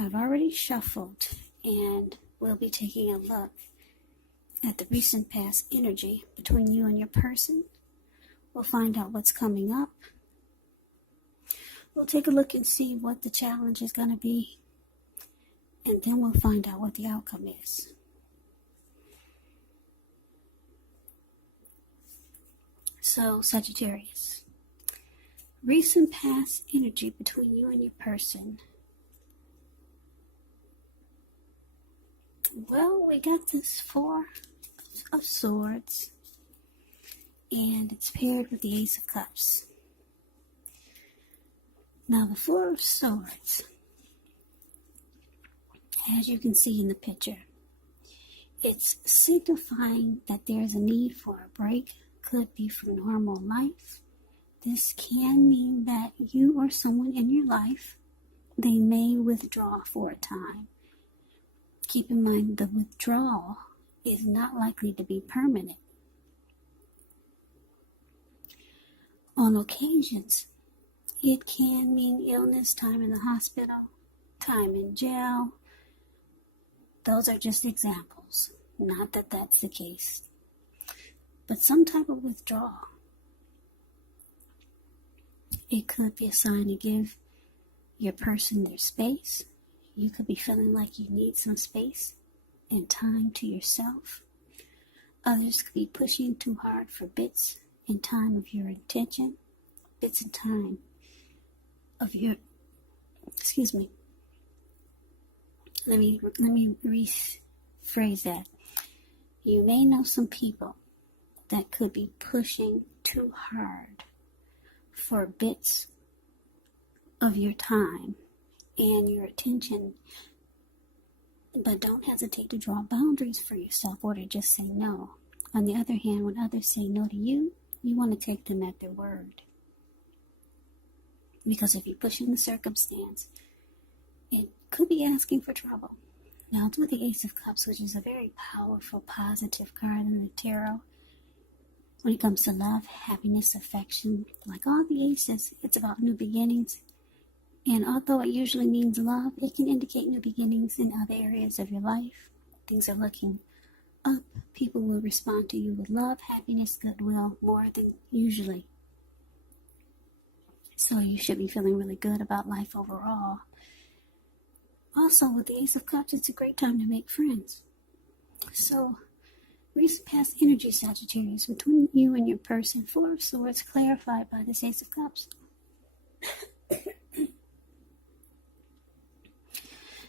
I've already shuffled, and we'll be taking a look at the recent past energy between you and your person. We'll find out what's coming up. We'll take a look and see what the challenge is going to be, and then we'll find out what the outcome is. So, Sagittarius, recent past energy between you and your person. Well, we got this Four of Swords, and it's paired with the Ace of Cups. Now, the Four of Swords, as you can see in the picture, it's signifying that there's a need for a break. Could be from normal life. This can mean that you or someone in your life, they may withdraw for a time. Keep in mind, the withdrawal is not likely to be permanent. On occasions, it can mean illness, time in the hospital, time in jail. Those are just examples. Not that that's the case. But some type of withdrawal. It could be a sign to give your person their space. You could be feeling like you need some space and time to yourself. Others could be pushing too hard for bits and time of your attention. Bits and time of your, Let me rephrase that. You may know some people that could be pushing too hard for bits of your time and your attention, but don't hesitate to draw boundaries for yourself or to just say no. On the other hand, when others say no to you, you want to take them at their word. Because if you're pushing the circumstance, it could be asking for trouble. Now, it's with the Ace of Cups, which is a very powerful, positive card in the tarot. When it comes to love, happiness, affection, like all the aces, it's about new beginnings. And although it usually means love, it can indicate new beginnings in other areas of your life. Things are looking up. People will respond to you with love, happiness, goodwill, more than usually. So you should be feeling really good about life overall. Also, with the Ace of Cups, it's a great time to make friends. So, recent past energy, Sagittarius, between you and your person. Four of Swords clarified by this Ace of Cups.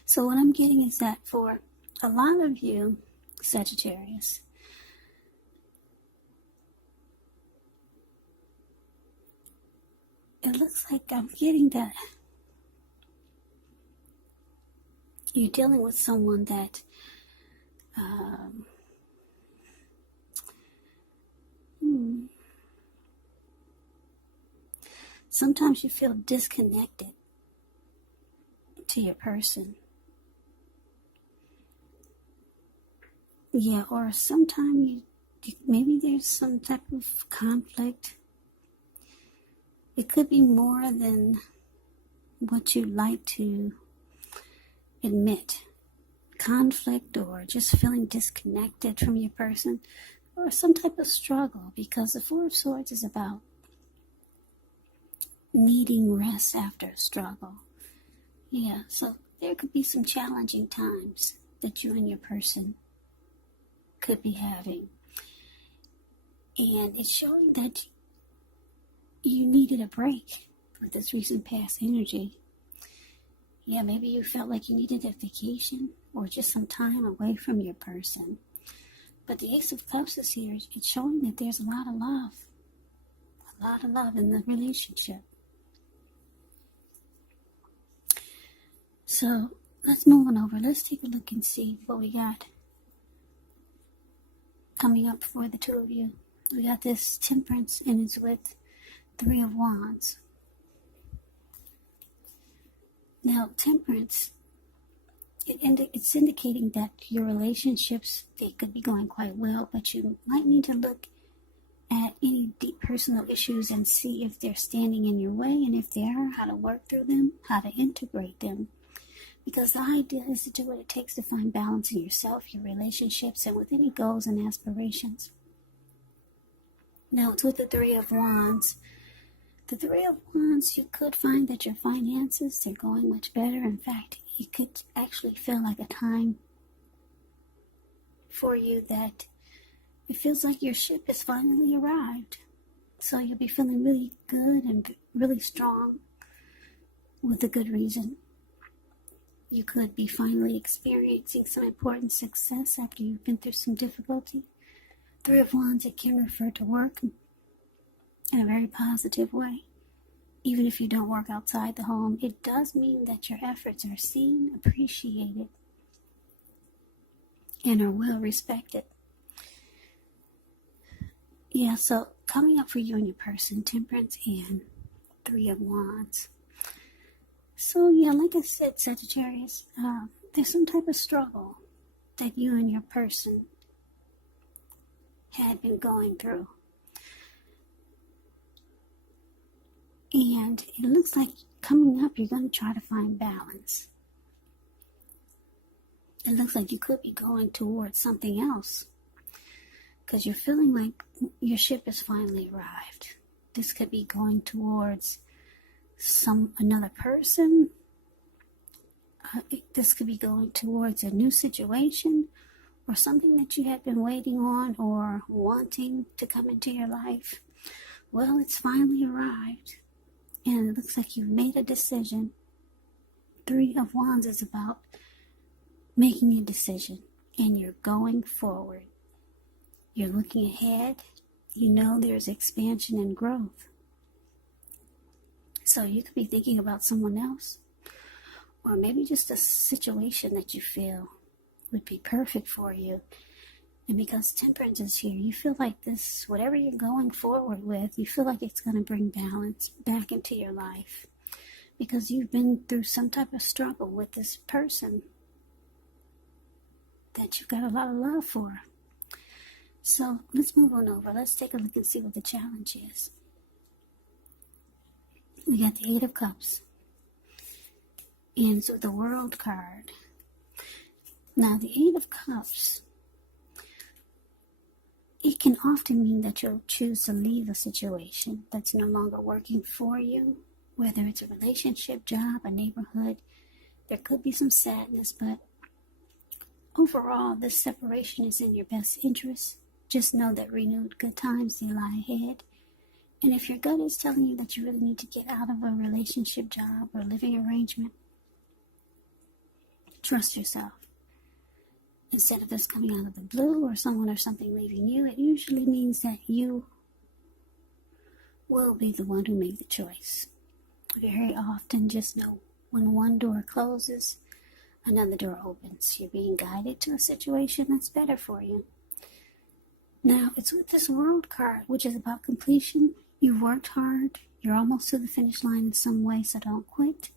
So what I'm getting is that for a lot of you, Sagittarius, it looks like I'm getting that you're dealing with someone that sometimes you feel disconnected to your person. Yeah, or sometimes maybe there's some type of conflict. It could be more than what you'd like to admit. Conflict or just feeling disconnected from your person, or some type of struggle, because the Four of Swords is about needing rest after a struggle. Yeah, so there could be some challenging times that you and your person could be having. And it's showing that you needed a break with this recent past energy. Yeah, maybe you felt like you needed a vacation or just some time away from your person. But the Ace of Cups is here. It's showing that there's a lot of love in the relationship. So let's move on over. Let's take a look and see what we got coming up for the two of you. We got this Temperance, and it's with Three of Wands. Now, Temperance, it's indicating that your relationships, they could be going quite well, but you might need to look at any deep personal issues and see if they're standing in your way, and if they are, how to work through them, how to integrate them. Because the idea is to do what it takes to find balance in yourself, your relationships, and with any goals and aspirations. Now, it's with the Three of Wands. The Three of Wands, you could find that your finances are going much better. In fact, it could actually feel like a time for you that it feels like your ship has finally arrived. So you'll be feeling really good and really strong with a good reason. You could be finally experiencing some important success after you've been through some difficulty. Three of Wands, it can refer to work in a very positive way. Even if you don't work outside the home, it does mean that your efforts are seen, appreciated, and are well respected. Yeah, so coming up for you and your person, Temperance and Three of Wands. So yeah, like I said, Sagittarius, there's some type of struggle that you and your person had been going through. And it looks like coming up, you're going to try to find balance. It looks like you could be going towards something else, because you're feeling like your ship has finally arrived. This could be going towards another person. This could be going towards a new situation or something that you had been waiting on or wanting to come into your life. Well, it's finally arrived, and it looks like you've made a decision. Three of Wands is about making a decision, and you're going forward. You're looking ahead. You know there's expansion and growth. So you could be thinking about someone else, or maybe just a situation that you feel would be perfect for you. And because Temperance is here, you feel like this, whatever you're going forward with, you feel like it's going to bring balance back into your life. Because you've been through some type of struggle with this person that you've got a lot of love for. So let's move on over. Let's take a look and see what the challenge is. We got the Eight of Cups. And so the World card. Now the Eight of Cups, it can often mean that you'll choose to leave a situation that's no longer working for you, whether it's a relationship, job, a neighborhood. There could be some sadness, but overall, this separation is in your best interest. Just know that renewed good times lie ahead. And if your gut is telling you that you really need to get out of a relationship, job, or living arrangement, trust yourself. Instead of this coming out of the blue or someone or something leaving you, it usually means that you will be the one who made the choice. Very often, just know when one door closes, another door opens. You're being guided to a situation that's better for you. Now, it's with this World card, which is about completion. You've worked hard. You're almost to the finish line in some way, so don't quit,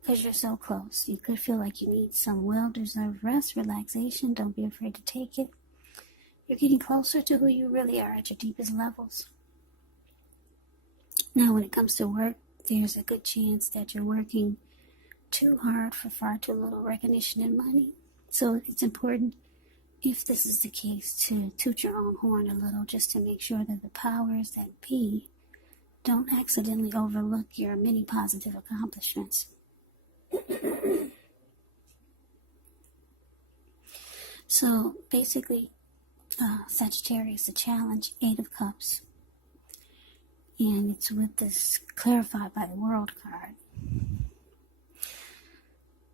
because you're so close. You could feel like you need some well-deserved rest, relaxation. Don't be afraid to take it. You're getting closer to who you really are at your deepest levels. Now, when it comes to work, there's a good chance that you're working too hard for far too little recognition and money. So it's important, if this is the case, to toot your own horn a little, just to make sure that the powers that be don't accidentally overlook your many positive accomplishments. So basically, Sagittarius, the challenge, Eight of Cups. And it's with this clarified by the World card.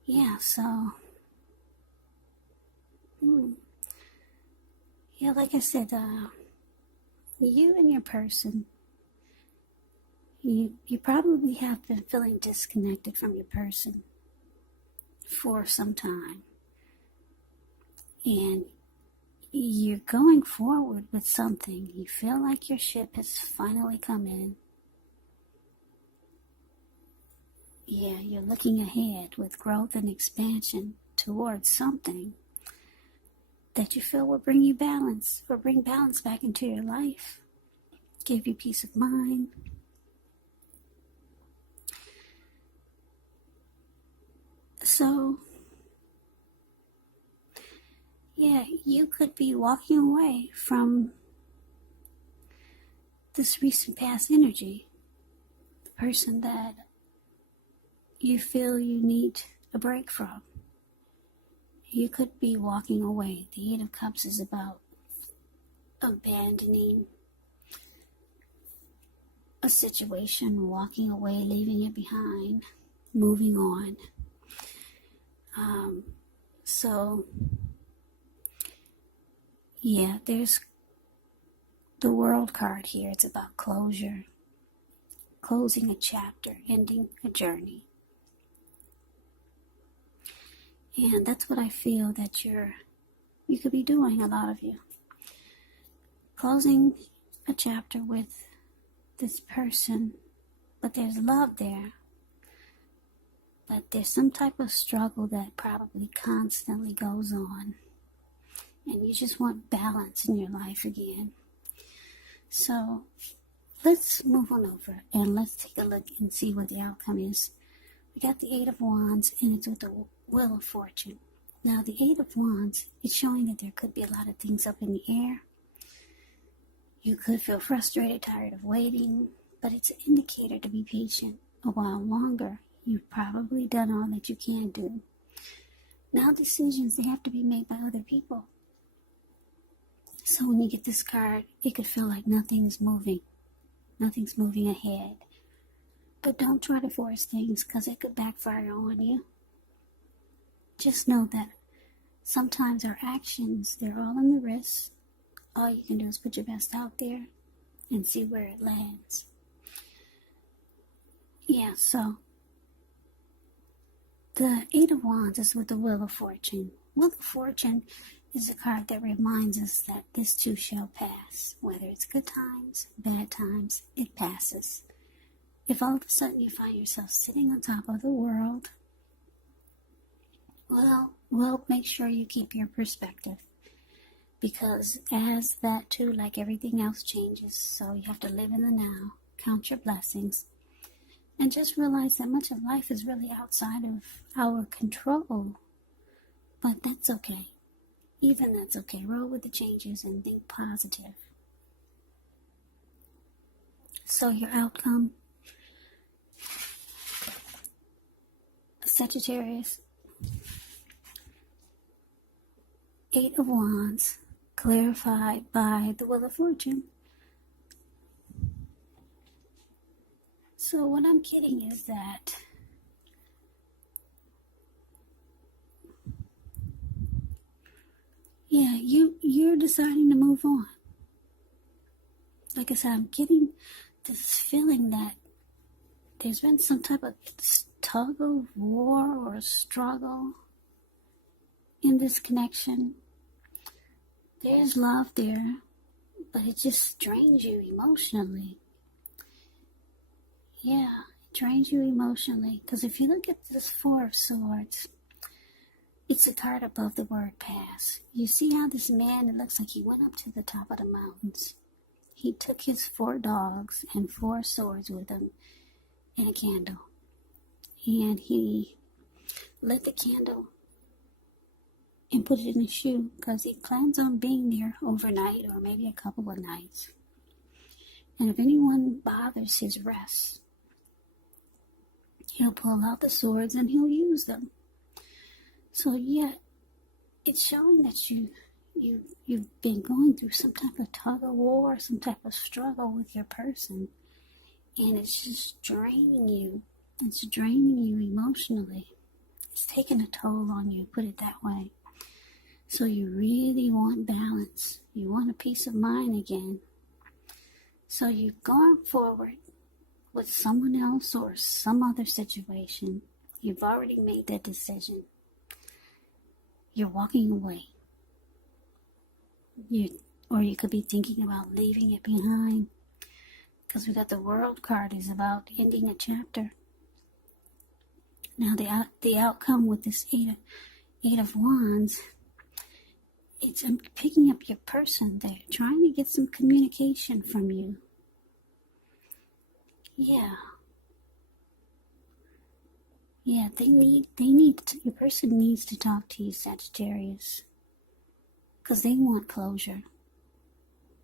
Yeah, so yeah, like I said, you and your person, you probably have been feeling disconnected from your person for some time. And you're going forward with something. You feel like your ship has finally come in. Yeah, you're looking ahead with growth and expansion towards something that you feel will bring you balance, or bring balance back into your life, give you peace of mind. So, yeah, you could be walking away from this recent past energy, the person that you feel you need a break from. You could be walking away. The Eight of Cups is about abandoning a situation, walking away, leaving it behind, moving on. So, yeah, there's the World card here. It's about closure, closing a chapter, ending a journey. And that's what I feel that you could be doing, a lot of you. Closing a chapter with this person, but there's love there. But there's some type of struggle that probably constantly goes on. And you just want balance in your life again. So let's move on over and let's take a look and see what the outcome is. We got the Eight of Wands, and it's with the Wheel of Fortune. Now, the Eight of Wands, it's showing that there could be a lot of things up in the air. You could feel frustrated, tired of waiting, but it's an indicator to be patient a while longer. You've probably done all that you can do. Now, decisions, they have to be made by other people. So when you get this card, it could feel like nothing's moving ahead. But don't try to force things, because it could backfire on you. Just know that sometimes our actions, they're all in the wrist. All you can do is put your best out there and see where it lands. Yeah, so the Eight of Wands is with the Wheel of Fortune. Wheel of Fortune is a card that reminds us that this too shall pass. Whether it's good times, bad times, it passes. If all of a sudden you find yourself sitting on top of the world, well, make sure you keep your perspective. Because as that too, like everything else, changes, so you have to live in the now, count your blessings, and just realize that much of life is really outside of our control. But that's okay. Even that's okay. Roll with the changes and think positive. So your outcome, Sagittarius, Eight of Wands, clarified by the Wheel of Fortune. So what I'm getting is that you're deciding to move on. Like I said, I'm getting this feeling that there's been some type of tug of war or struggle in this connection. There's love there, but it just drains you emotionally. Yeah, it drains you emotionally. Because if you look at this Four of Swords, it's a card above the word pass. You see how this man, it looks like he went up to the top of the mountains. He took his 4 dogs and 4 swords with him and a candle. And he lit the candle and put it in his shoe because he plans on being there overnight or maybe a couple of nights. And if anyone bothers his rest, he'll pull out the swords and he'll use them. So yeah, it's showing that you've been going through some type of tug of war, some type of struggle with your person, and it's just draining you. It's draining you emotionally. It's taking a toll on you, put it that way. So you really want balance. You want a peace of mind again. So you've gone forward with someone else or some other situation. You've already made that decision. You're walking away. Or you could be thinking about leaving it behind. Because we got the World card is about ending a chapter. Now the outcome with this Eight of Wands, I'm picking up your person there, trying to get some communication from you. Yeah. Yeah, your person needs to talk to you, Sagittarius. Because they want closure.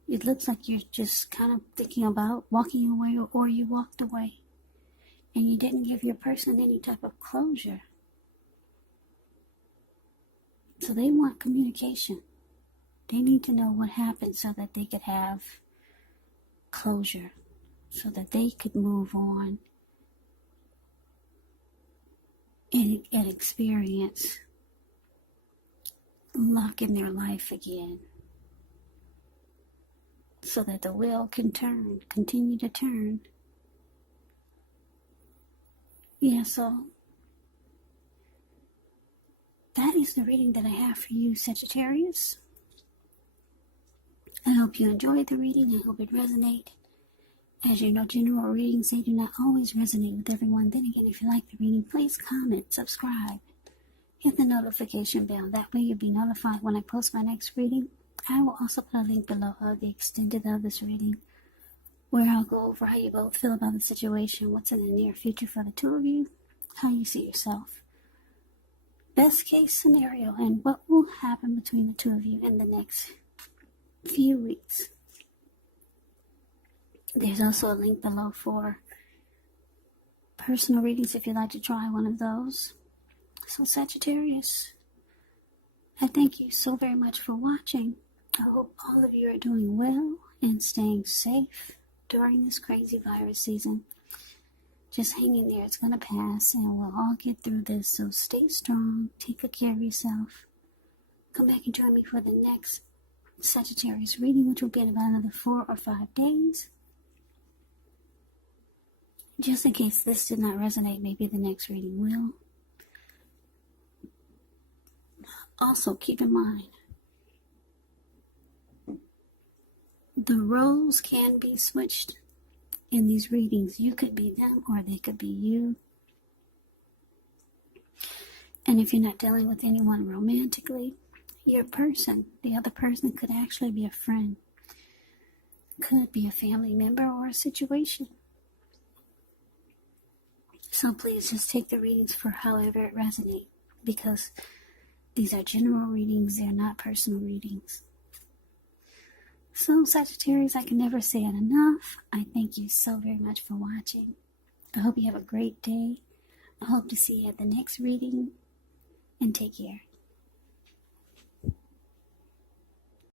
It looks like you're just kind of thinking about walking away, or you walked away. And you didn't give your person any type of closure. So they want communication. They need to know what happened so that they could have closure. So that they could move on and experience luck in their life again. So that the wheel can continue to turn. Yeah, so that is the reading that I have for you, Sagittarius. I hope you enjoyed the reading. I hope it resonated. As you know, general readings, they do not always resonate with everyone. Then again, if you like the reading, please comment, subscribe, hit the notification bell. That way you'll be notified when I post my next reading. I will also put a link below of the extended of this reading, where I'll go over how you both feel about the situation, what's in the near future for the two of you, how you see yourself, best case scenario, and what will happen between the two of you in the next few weeks. There's also a link below for personal readings if you'd like to try one of those. So Sagittarius, I thank you so very much for watching. I hope all of you are doing well and staying safe during this crazy virus season. Just hang in there. It's going to pass and we'll all get through this. So stay strong. Take good care of yourself. Come back and join me for the next Sagittarius reading, which will be in about another 4 or 5 days. Just in case this did not resonate, maybe the next reading will. Also, keep in mind, the roles can be switched in these readings. You could be them or they could be you. And if you're not dealing with anyone romantically, your person, the other person, could actually be a friend. Could be a family member or a situation. So please just take the readings for however it resonates, because these are general readings, they're not personal readings. So Sagittarius, I can never say it enough. I thank you so very much for watching. I hope you have a great day. I hope to see you at the next reading, and take care.